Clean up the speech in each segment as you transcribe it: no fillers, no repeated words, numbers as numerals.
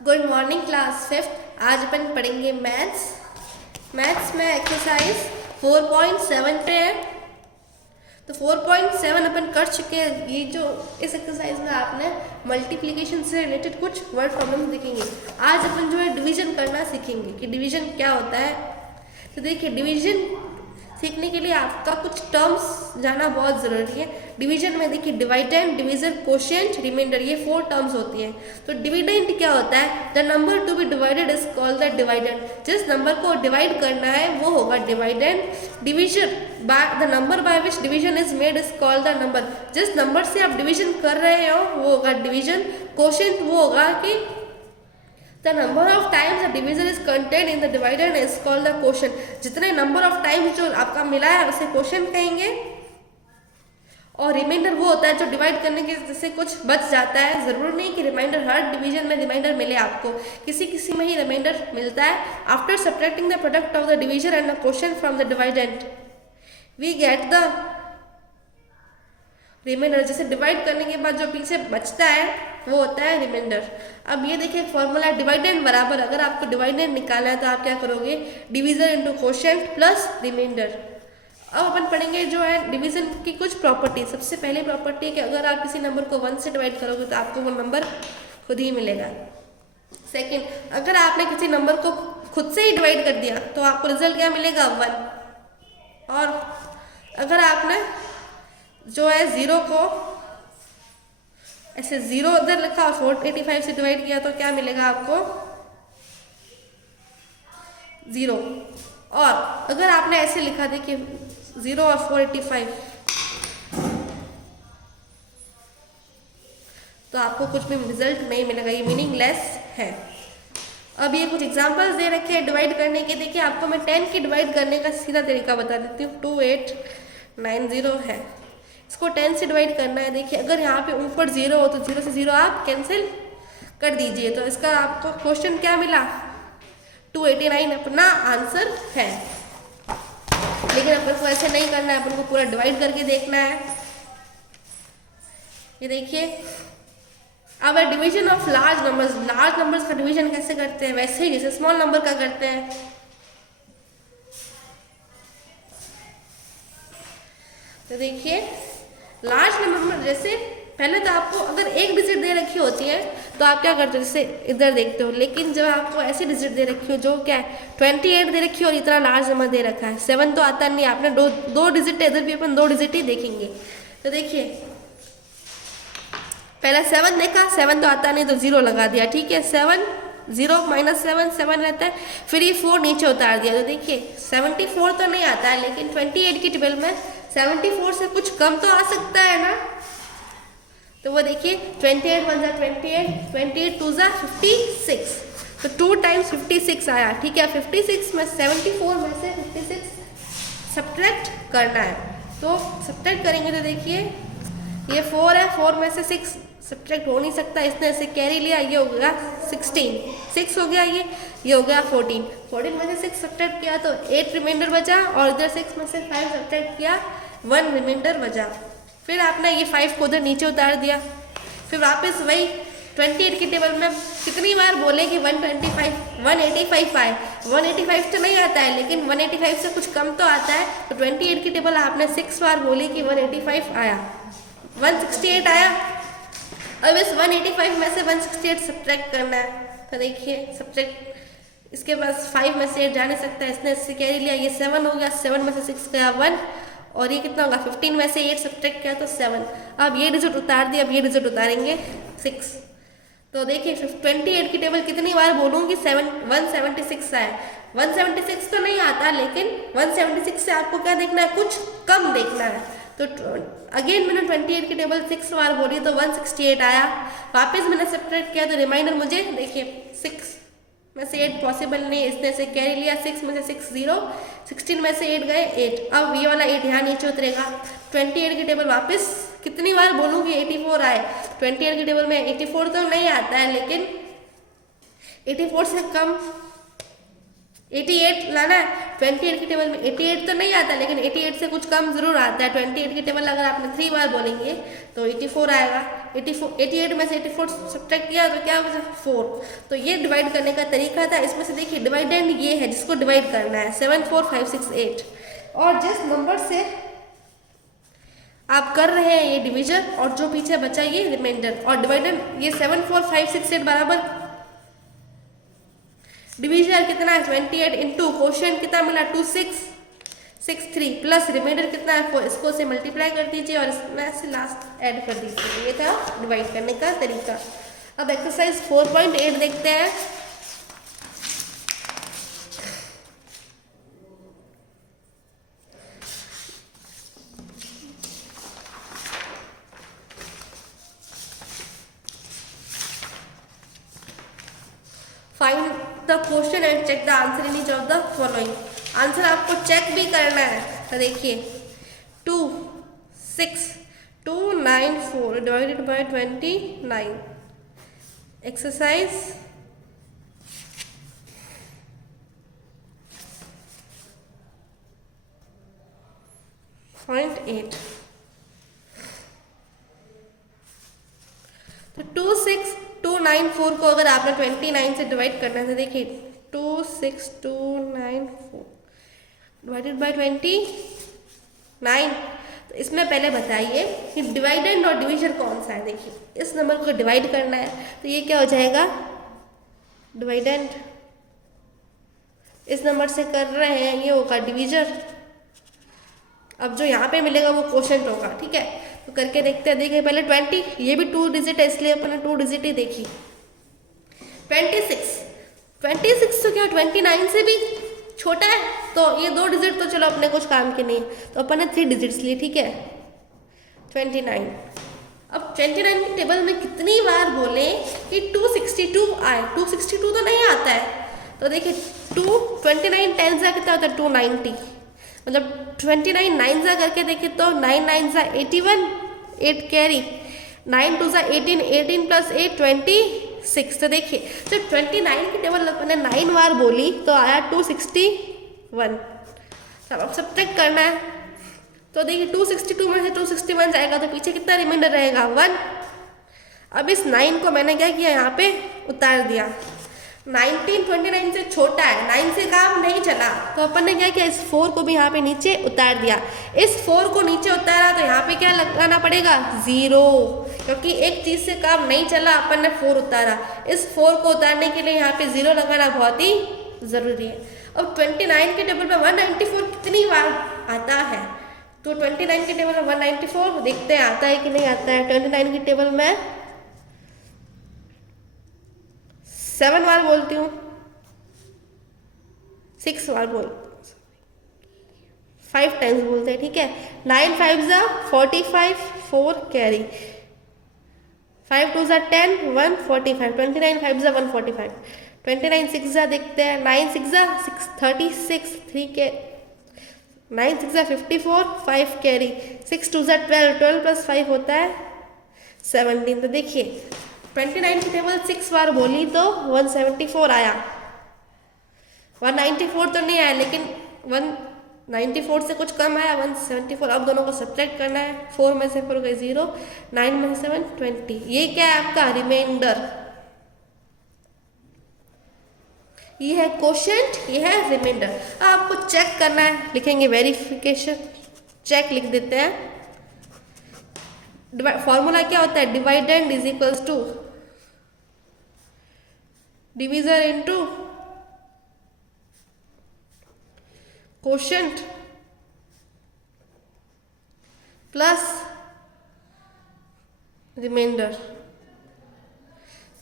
Good morning class fifth. आज अपन पढ़ेंगे maths में एक्सरसाइज 4.7 पे है। तो 4.7 अपन कर चुके हैं। ये जो इस एक्सरसाइज में आपने मल्टीप्लिकेशन से रिलेटेड कुछ वर्ड प्रॉब्लम देखेंगे। आज अपन जो है डिवीजन करना सीखेंगे कि डिवीजन क्या होता है। तो देखिए, डिवीजन सीखने के लिए आपका कुछ टर्म्स जाना बहुत ज़रूरी है। डिवीजन में देखिए, डिवाइडेंड, डिवीजन, कोशेंट, रिमाइंडर, ये 4 टर्म्स होती हैं। तो डिविडेंड क्या होता है? The number to be divided is called the dividend. जिस नंबर को डिवाइड करना है वो होगा dividend. Division by the number by which division is made is called the number. जिस नंबर से आप डिवीजन कर रहे हो वो होगा डिवीजन। कोशेंट वो होगा कि the number of times the division is contained in the dividend is called the quotient। जितने number of times जो आपका मिला है उसे quotient कहेंगे। और रिमाइंडर वो होता है जो डिवाइड करने के जैसे कुछ बच जाता है। जरूर नहीं कि रिमाइंडर हर डिवीजन में रिमाइंडर मिले आपको, किसी किसी में ही रिमाइंडर मिलता है। After subtracting the product of the division and the quotient from the dividend we get the reminder. जैसे डिवाइड करने के बाद जो पीछे बचता है वो होता है रिमाइंडर। अब ये देखिए फॉर्मूला डिवाइडेंड बराबर, अगर आपको डिवाइडेंड निकालना है तो आप क्या करोगे? Division into quotient plus reminder. अब अपन पढ़ेंगे जो है डिवीजन की कुछ प्रॉपर्टी। सबसे पहली प्रॉपर्टी है कि अगर आप किसी नंबर को 1 से डिवाइड करोगे तो आपको वो नंबर खुद ही मिलेगा। सेकेंड, अगर आपने किसी नंबर को खुद से ही डिवाइड कर दिया तो आपको रिजल्ट क्या मिलेगा? 1। और अगर आपने जो है 0 को ऐसे 0 उधर लिखा और 485 से डिवाइड किया तो क्या मिलेगा आपको? 0। और अगर आपने ऐसे लिखा देखिए 0 और 485 तो आपको कुछ भी रिजल्ट नहीं मिलेगा, ये मीनिंगलेस है। अब ये कुछ एग्जांपल्स दे रखे हैं डिवाइड करने के। देखिए आपको मैं 10 की डिवाइड करने का सीधा तरीका बता देती हूँ। 2890 है, इसको 10 से डिवाइड करना है। देखिए अगर यहाँ पे ऊपर 0 हो तो 0 से 0 आप कैंसिल कर दीजिए, तो इसका आपको क्वेश्चन क्या मिला? 289 अपना आंसर है। लेकिन अपन को ऐसे नहीं करना है, अपन को पूरा डिवाइड करके देखना है। ये देखिए, अब डिवीजन ऑफ लार्ज नंबर्स का डिवीजन कैसे करते हैं? वैसे ही जैसे स्मॉल नंबर का करते हैं। तो देखिए लार्ज नंबर में जैसे पहले तो आपको अगर एक डिजिट दे रखी होती है तो आप क्या करते हो? जैसे इधर देखते हो। लेकिन जब आपको ऐसी डिजिट दे रखी हो जो क्या है 28 दे रखी हो और इतना लार्ज नंबर दे रखा है, 7 तो आता नहीं, आपने दो डिजिट है, इधर भी अपन 2 डिजिट ही देखेंगे। तो देखिए पहले 7 देखा, 7 तो आता नहीं तो 0 लगा दिया, ठीक है। 7 0 माइनस 7 7 रहता है, फिर ये 4 नीचे उतार दिया। तो देखिए 74 तो नहीं आता है, लेकिन 28 की टेबल में 74 से कुछ कम तो आ सकता है ना। तो वो देखिए 28 1 जा 28, 28 2 जा 56, तो 2 टाइम्स 56 आया, ठीक है। 56 में 74 में से 56 सब्ट्रैक्ट करना है। तो सब्ट्रैक्ट करेंगे तो देखिए ये 4 है, 4 में से 6 सब्ट्रैक्ट हो नहीं सकता, इसने ऐसे कैरी लिया, ये हो गया 16, 6 हो गया, ये हो गया 14, 14 में से 6 सब्ट्रैक्ट किया तो 8 रिमाइंडर बचा, और इधर 6 में से 5 सब्ट्रैक्ट किया 1 रिमाइंडर बचा। फिर आपने ये 5 को उधर नीचे उतार दिया। फिर वापस वही 28 की टेबल में कितनी बार बोले कि 185 आए, 185 तो नहीं आता है, लेकिन 185 से कुछ कम तो आता है। तो 28 की टेबल आपने 6 बार बोली कि 185 आया, 168 आया। अब इस 185 में से 168 सब्ट्रैक्ट करना है। तो देखिए सब्ट्रैक्ट, इसके पास 5 में से 8 जा नहीं सकता, इसने इससे कैरी लिया, ये 7 हो गया, 7 में से 6 गया 1, और ये कितना होगा? 15 में से 8 सब्ट्रैक्ट किया तो 7। अब ये डिजिट उतार दिया, अब ये डिजिट उतारेंगे 6। तो देखिए 28 की टेबल कितनी बार बोलूँगी? 176 आए, 176 तो नहीं आता, लेकिन 176 से आपको क्या देखना है? कुछ कम देखना है। तो अगेन मैंने 28 की टेबल 6 बार बोली तो 168 आया। वापस मैंने सब्ट्रैक्ट किया तो रिमाइंडर मुझे देखिए 6 में से 8 पॉसिबल नहीं, इसने से कैरी लिया, 6 में से 6 0, 16 में से 8 गए 8। अब ये वाला 8 यहाँ नीचे उतरेगा। 28 की टेबल वापस कितनी बार बोलूँगी? 84 आए, 28 की टेबल में 84 तो नहीं आता है, लेकिन 84 से कम 88 लाना है। 28 की टेबल में 88 तो नहीं आता, लेकिन 88 से कुछ कम जरूर आता है। 28 की टेबल अगर आपने 3 बार बोलेंगे तो 84 आएगा। 88 में से 84 सब्ट्रैक्ट किया तो क्या बचा 4। तो ये डिवाइड करने का तरीका था। इसमें से देखिए डिवाइडेंड ये है जिसको डिवाइड करना है 7 4 5 6 8, और जिस नंबर से आप कर रहे हैं ये डिवीजन और जो पीछे बचा ये रिमाइंडर, और डिवाइडेंड ये 7 4 5 6 8 बराबर डिवीजन कितना है 28 इंटू क्वोशिएंट कितना मिला 2663 प्लस रिमाइंडर कितना है 4, इसको से मल्टीप्लाई कर दीजिए और इसमें से लास्ट ऐड कर दीजिए। ये था डिवाइड करने का तरीका। अब एक्सरसाइज 4.8 देखते हैं। Find the question and check the answer in each of the following. Answer आपको चेक भी करना है। तो देखिए 2 6 2 9 4 डिवाइडेड बाय 29। एक्सरसाइज 0.8। तो 2 6 2 9 4 को अगर आपने 29 से डिवाइड करना है तो देखिए 2 6 2 9 4 डिवाइडेड बाय 29। तो इसमें पहले बताइए कि डिवाइडेंड और डिवीजन कौन सा है। देखिए इस नंबर को डिवाइड करना है तो ये क्या हो जाएगा डिवाइडेंड, इस नंबर से कर रहे हैं ये होगा डिवीजन। अब जो यहाँ पे मिलेगा वो क्वोशिएंट होगा। ठीक है, तो करके देखते हैं। देखिए पहले 20, ये भी 2 डिजिट है इसलिए अपने 2 डिजिट ही देखी। 26 तो क्या 29 से भी छोटा है, तो ये 2 डिजिट तो चलो अपने कुछ काम के नहीं है, तो अपन ने 3 डिजिट्स लिए। ठीक है 29। अब 29 की टेबल में कितनी बार बोले कि 262 आए, 262 तो नहीं आता है। तो देखिए 29 10 से कितना होता है 290, मतलब 29 9 जा करके देखिए तो 9 9 जा 81, 8 कैरी, 9 2 जा 18, 18 प्लस 8 26। तो देखिए जब 29 की टेबल अपने 9 बार बोली तो आया 261। अब सब्ट्रैक्ट करना है तो देखिए 262 में से 261 जाएगा तो पीछे कितना रिमाइंडर रहेगा 1। अब इस 9 को मैंने क्या किया यहाँ पे उतार दिया। 19 29 से छोटा है, 9 से काम नहीं चला, तो अपन ने क्या किया इस 4 को भी यहाँ पे नीचे उतार दिया। इस 4 को नीचे उतारा तो यहाँ पे क्या लगाना पड़ेगा 0, क्योंकि एक चीज़ से काम नहीं चला अपन ने 4 उतारा। इस 4 को उतारने के लिए यहाँ पे 0 लगाना बहुत ही ज़रूरी है। अब 29 के टेबल में 194 कितनी बार आता है, तो 29 के टेबल में 194 देखते हैं आता है कि नहीं आता है। 29 की टेबल में 7 बार बोलती हूँ, 6 बार बोल 5 टाइम्स बोलते हैं। ठीक है 9 5 जा 45, 4 कैरी, 5 2 जा 10, 145, 29 5 जा 145, 29 6 जा देखते हैं 9 6 जा 6 36, 3 के 9 6 जा 54, 5 कैरी, 6 2 जा 12, 12 प्लस 5 होता है 17। तो देखिए 29 की टेबल 6 बार बोली तो 174 आया, 194 तो नहीं आया लेकिन 194 से कुछ कम आया 174। अब दोनों को सब्ट्रैक्ट करना है, 4 में से 4 गए 0, 9 में से 7 20। ये क्या है आपका रिमाइंडर, ये है क्वोशिएंट, ये है रिमाइंडर। आपको चेक करना है, लिखेंगे वेरिफिकेशन चेक लिख देते हैं। फॉर्मूला क्या होता है dividend is equals to divisor into quotient plus reminder.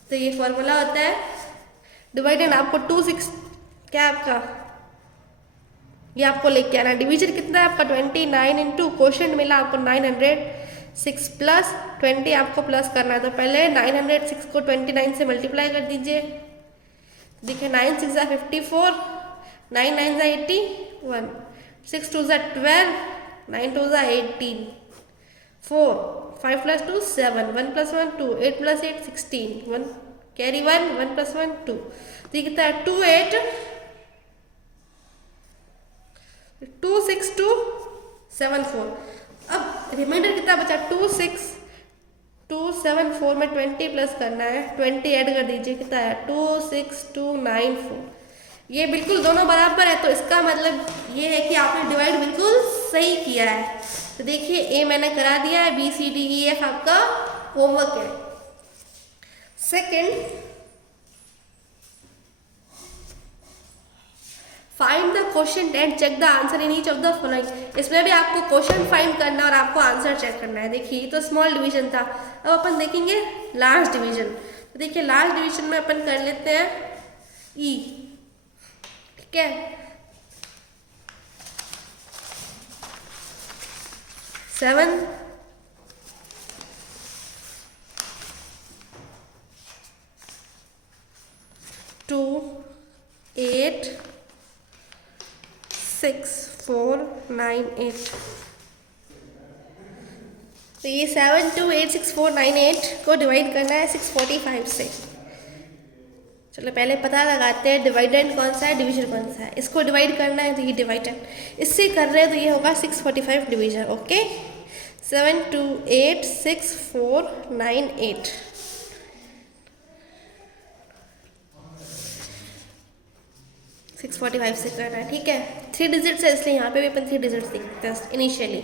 तो ये फॉर्मूला होता है डिवाइडेंड। आपको 26 क्या आपका ये आपको लेके आना। डिवीजन कितना है आपका 29 इंटू क्वोशिएंट मिला आपको 906 प्लस 20 आपको प्लस करना है। तो पहले 906 को 29 से मल्टीप्लाई कर दीजिए। देखिए 9 6 54, 9 9 81, 6 2 12, 9 2 18, 4 5 plus 2 7, 1 plus 1 2, 8 plus 8 16, 1 carry 1 1 plus 1 2। तो ये कितना है 2 8 26,274। अब रिमाइंडर कितना बचा, 26,274 में 20 प्लस करना है, 20 ऐड कर दीजिए, कितना है 26,294। ये बिल्कुल दोनों बराबर है, तो इसका मतलब ये है कि आपने डिवाइड बिल्कुल सही किया है। तो देखिए ए मैंने करा दिया है, B C D E F आपका होमवर्क है। Second, find the question and check the answer in each of the following. इसमें भी आपको क्वेश्चन फाइंड करना और आपको आंसर चेक करना है। देखिए ये तो स्मॉल डिवीजन था, अब अपन देखेंगे लार्ज डिवीजन। तो देखिए लार्ज डिवीजन में अपन कर लेते हैं ई, ठीक है। 7 2 8 6 4 9 8। तो ये 7 2 8 6 4 9 8 को डिवाइड करना है 645 से। चलो पहले पता लगाते हैं डिवाइडेंड कौन सा है, डिवीजन कौन सा है। इसको डिवाइड करना है तो ये डिवाइडेंड, इससे कर रहे हैं तो ये होगा 645 डिवीजन। ओके, 7 2 8 6 4 9 8। सिक्स 45 से करना है, ठीक है। 3 डिजिट्स है इसलिए यहाँ पे भी अपन 3 डिजिट्स देखते हैं इनिशियली,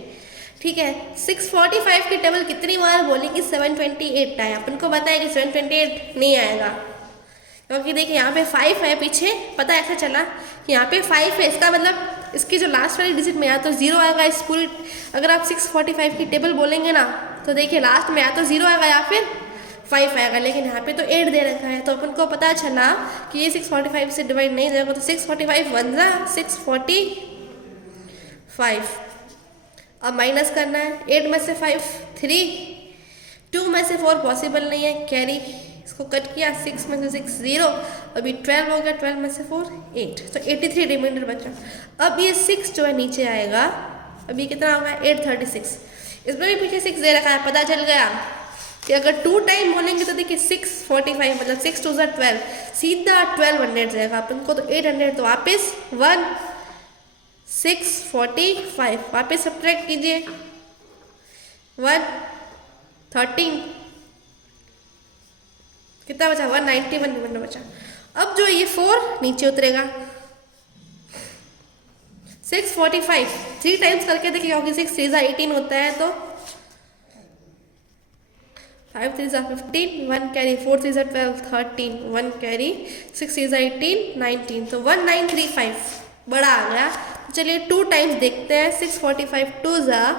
ठीक है। 645 की टेबल कितनी बार बोलेंगे, 728 टाइम। अपन को पता है कि 728 नहीं आएगा, क्योंकि देखिए यहाँ पे 5 है पीछे, पता ऐसा चला कि यहाँ पे 5 है, इसका मतलब इसकी जो लास्ट वाली डिजिट में या तो 0 आएगा इस पूरी। अगर आप 645 की टेबल बोलेंगे ना तो देखिए लास्ट में या तो 0 आएगा या फिर 5 आएगा, लेकिन यहाँ पे तो 8 दे रखा है, तो अपन को पता चला कि ये 645 से डिवाइड नहीं जाएगा। तो 645 1 जा 645। अब माइनस करना है, 8 में से 5 3, 2 में से 4 पॉसिबल नहीं है, कैरी इसको कट किया, 6 में से 6 0, अभी 12 हो गया, 12 में से 4 8, तो 83 रिमाइंडर बचा। अब ये 6 जो है नीचे आएगा, अभी कितना होगा 836। इसमें भी पीछे 6 दे रखा है, पता चल गया कि अगर 2 टाइम बोलेंगे तो देखिए 645 मतलब 6 2 12, सीधा 1200 जाएगा अपन को, तो 800 तो वापस 1 645, वापस सब्ट्रैक्ट कीजिए 1 13, कितना बचा 191 रिमाइंडर बचा। अब जो ये 4 नीचे उतरेगा, 645 3 टाइम्स करके देखिए, क्योंकि 6 3 18 होता है, तो 5 3 15 1 कैरी, 4 3 12 13 1 कैरी, 6 3 18 19, तो 1935 बड़ा आ गया। तो चलिए 2 टाइम्स देखते हैं, 645 2 जा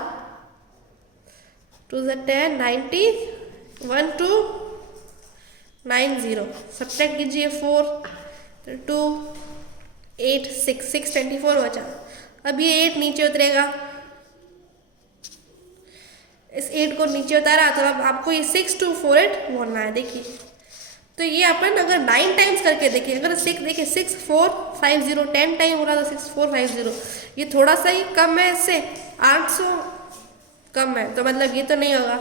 10 90 1 2 90, सब्ट्रैक्ट कीजिए 4 2 8 6 624 बचा। अब ये 8 नीचे उतरेगा, इस 8 को नीचे उतारा, तो अब आपको ये 6248 बोलना है। देखिए तो ये अपन अगर 9 टाइम्स करके देखिए, अगर 6 देखिए 6450 10 टाइम हो रहा था 6450, ये थोड़ा सा ही कम है, इससे 800 कम है, तो मतलब ये तो नहीं होगा।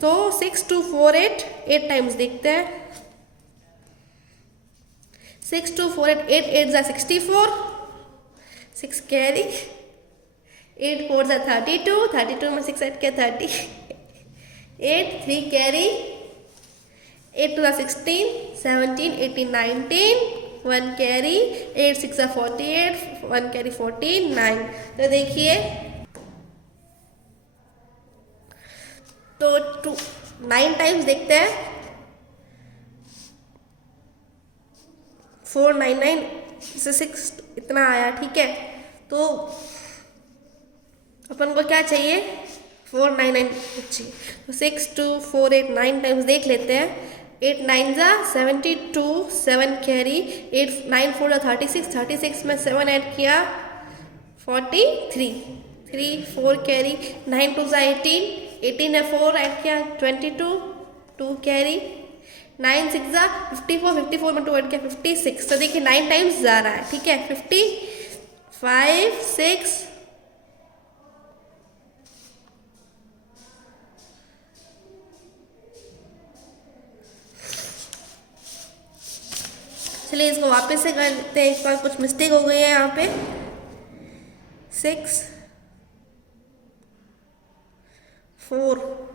तो 6248 8 टाइम्स देखते हैं, 6248 8 8 जा 64, 6 कैरी, 8 4 जा 32, 32 में 6 ऐड किया 30, 8 3 कैरी, 8 2 जा 16 17 18 19 1 कैरी, 8 6 जा 48 1 कैरी 14 9। तो देखिए तो 9 टाइम्स देखते हैं, 499 से 6 इतना आया, ठीक है। तो अपन को क्या चाहिए 499 चाहिए, तो 6 2 4 8 9 टाइम्स देख लेते हैं। 8 9 जा 72 7 कैरी, 8 9 4 जा 36 36 में 7 ऐड किया 43 3 4 कैरी, 9 2 जा 18 18 में 4 ऐड किया 22 2 कैरी, 9 6 जा 54 54 में 2 ऐड किया 56। तो देखिए 9 टाइम्स जा रहा है, ठीक है। 55 6 चलिए इसको वापस से कर लेते हैं, एक बार कुछ मिस्टेक हो गई है यहाँ पे। 6 4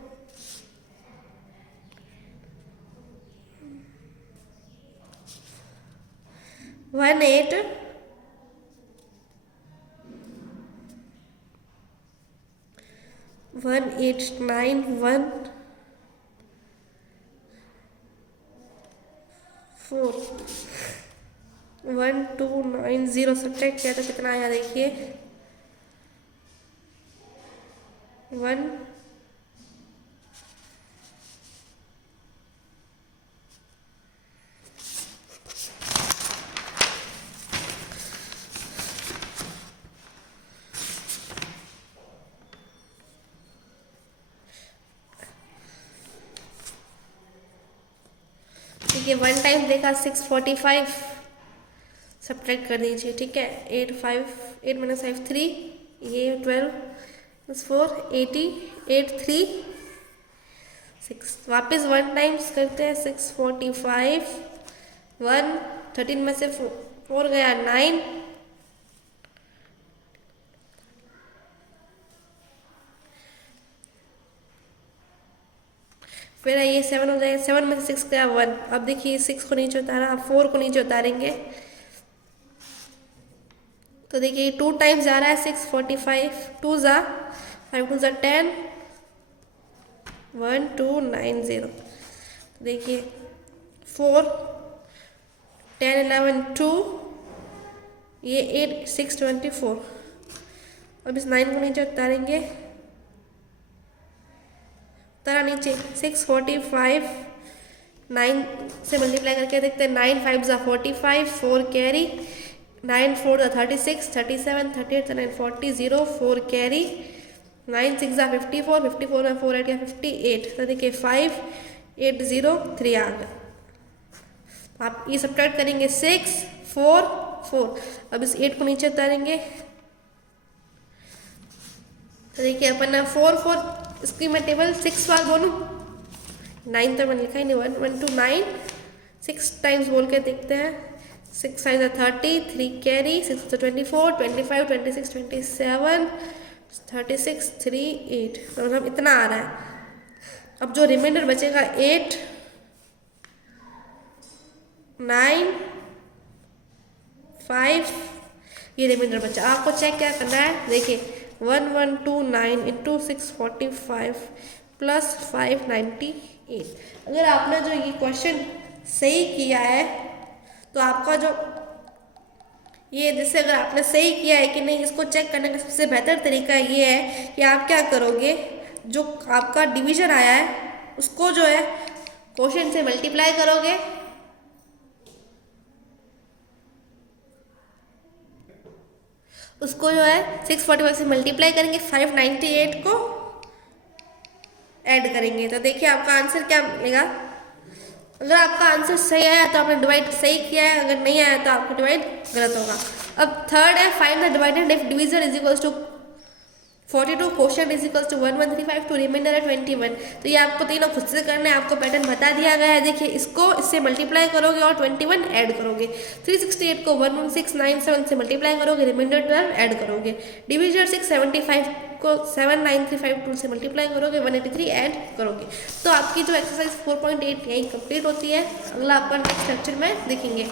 1 8 1 8 9 1 4 1 2 9 0 सब्ट्रैक्ट किया तो कितना आया देखिए 1 ठीक है 1 टाइम देखा 645 सब्ट्रैक्ट कर दीजिए ठीक है 8 5 8 माइनस 5 3 ये 12 प्लस 4 80 8 3 6 वापस 1 टाइम्स करते हैं 645 1 13 में से 4 गया 9 फिर ये 7 हो जाएगा 7 में से 6 गया 1 अब देखिए 6 को नीचे उतारा अब 4 को नीचे उतारेंगे तो देखिए 2 टाइम्स जा रहा है 645 2 जा 5 2 जा 10 1 2 9 0 देखिए 4 10 11 2 ये 8 6 24 अब इस 9 को नीचे उतारेंगे उतारा नीचे 645 9 से मल्टीप्लाई करके देखते हैं 9 5 जा 45 4 कैरी 9 4 जा 36 37 38 9 40 0 4 कैरी 9 6 जा 54 54 में 4 8 या 58 तो देखिए 5 8 0 3 आ गया आप ये सब्ट्रैक्ट करेंगे 6 4 4 अब इस 8 को नीचे उतारेंगे तो देखिए अपन 4 4 इसकी मैं टेबल 6 बार बोलूँ 9 तो मैंने लिखा ही नहीं 1 1 2 9 6 टाइम्स बोल के देखते हैं 6 5 30 3 कैरी 6 24 25 26 27 36 3 8 तो मतलब इतना आ रहा है अब जो रिमाइंडर बचेगा 8 9 5 ये रिमाइंडर बचा आपको चेक क्या करना है देखिए 1129 इंटू 645 प्लस 598 अगर आपने जो ये क्वेश्चन सही किया है तो आपका जो ये जैसे अगर आपने सही किया है कि नहीं इसको चेक करने का सबसे बेहतर तरीका ये है कि आप क्या करोगे जो आपका डिवीजन आया है उसको जो है क्वेश्चन से मल्टीप्लाई करोगे उसको जो है 645 से मल्टीप्लाई करेंगे 598 को ऐड करेंगे तो देखिए आपका आंसर क्या मिलेगा अगर आपका आंसर सही आया तो आपने डिवाइड सही किया है अगर नहीं आया तो आपको डिवाइड गलत होगा अब थर्ड है find the divided if divisor is equals to 42 question is equals to 1135 to reminder है 21 तो ये आपको तीनों खुद से करना है आपको पैटर्न बता दिया गया है देखिए इसको इससे मल्टीप्लाई करोगे और 21 ऐड करोगे 368 को 11697 से मल्टीप्लाई करोगे रिमाइंडर 12 ऐड करोगे डिवीजर 675 को 79352 से मल्टीप्लाई करोगे 183 ऐड करोगे तो आपकी जो एक्सरसाइज 4.8 यही कंप्लीट होती है अगला अपन नेक्स्ट लेक्चर में देखेंगे।